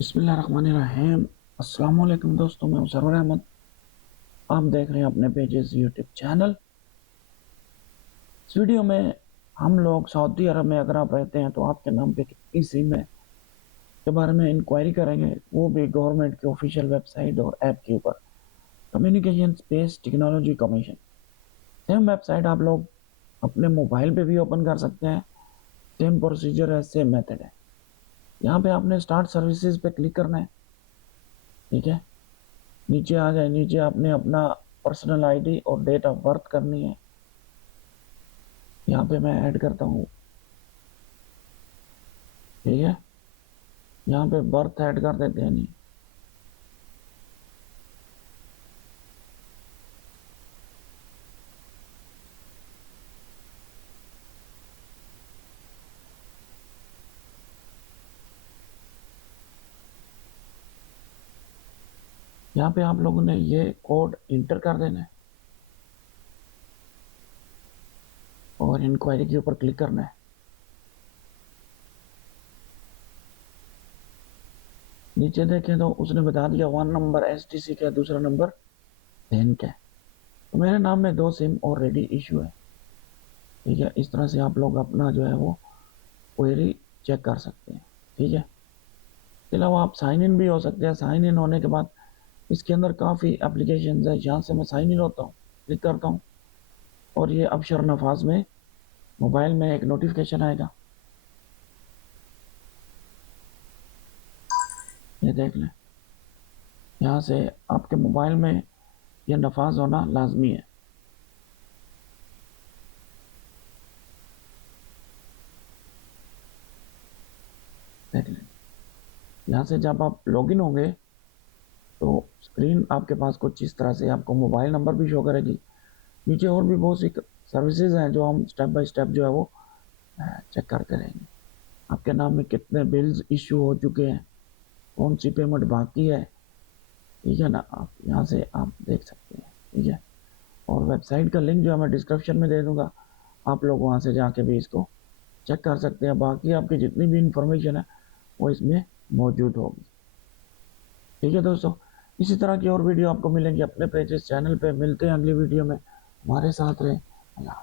बिस्मिल्लाहिर्रहमानिर्रहीम। अस्सलाम वालेकुम दोस्तों, मैं हूं सरवर अहमद। आप देख रहे हैं अपने पेजेस यूट्यूब चैनल। इस वीडियो में हम लोग सऊदी अरब में अगर आप रहते हैं तो आपके नाम पे कितनी सिम है के बारे में इंक्वायरी करेंगे, वो भी गवर्नमेंट की ऑफिशियल वेबसाइट और ऐप के ऊपर। Communication space technology commission, same website आप लोग अपने मोबाइल पे भी ओपन कर सकते हैं। सेम प्रोसीजर है, सेम मेथड है। यहाँ पे आपने स्टार्ट सर्विसेज पे क्लिक करना है। ठीक है, नीचे आ जाए। नीचे आपने अपना पर्सनल आईडी और डेट ऑफ बर्थ करनी है। यहाँ पे मैं ऐड करता हूँ। ठीक है, यहाँ पे बर्थ ऐड कर देते हैं। नहीं, यहाँ पे आप लोगों ने ये कोड इंटर कर देना है और इंक्वायरी के ऊपर क्लिक करना है। नीचे देखें तो उसने बता दिया 1 नंबर एसटीसी का, दूसरा नंबर देन का। तो मेरे नाम में 2 सिम ऑलरेडी इशू है। ठीक है, इस तरह से आप लोग अपना जो है वो क्वेरी चेक कर सकते हैं। ठीक है, इसके अलावा आप साइन इन भी हो सकते हैं। साइन इन होने के बाद इसके अंदर काफ़ी एप्लीकेशन है। यहाँ से मैं साइन इन होता हूँ, क्लिक करता हूँ और ये अबशर नफाज में मोबाइल में एक नोटिफिकेशन आएगा। ये देख लें, यहाँ से आपके मोबाइल में ये नफाज होना लाजमी है। देख लें, यहाँ से जब आप लॉगिन होंगे तो स्क्रीन आपके पास कुछ इस तरह से आपको मोबाइल नंबर भी शो करेगी। नीचे और भी बहुत सी सर्विसेज हैं जो हम स्टेप बाय स्टेप जो है वो चेक करते रहेंगे। आपके नाम में कितने बिल्स इशू हो चुके हैं, कौन सी पेमेंट बाकी है। ठीक है ना, आप यहाँ से आप देख सकते हैं। ठीक है, और वेबसाइट का लिंक जो है मैं डिस्क्रिप्शन में दे दूँगा, आप लोग वहाँ से जाके भी इसको चेक कर सकते हैं। बाकी आपकी जितनी भी इंफॉर्मेशन है वो इसमें मौजूद होगी। ठीक है दोस्तों, इसी तरह की और वीडियो आपको मिलेंगी अपने पेजेस चैनल पे। मिलते हैं अगली वीडियो में, हमारे साथ रहें। अल्लाह।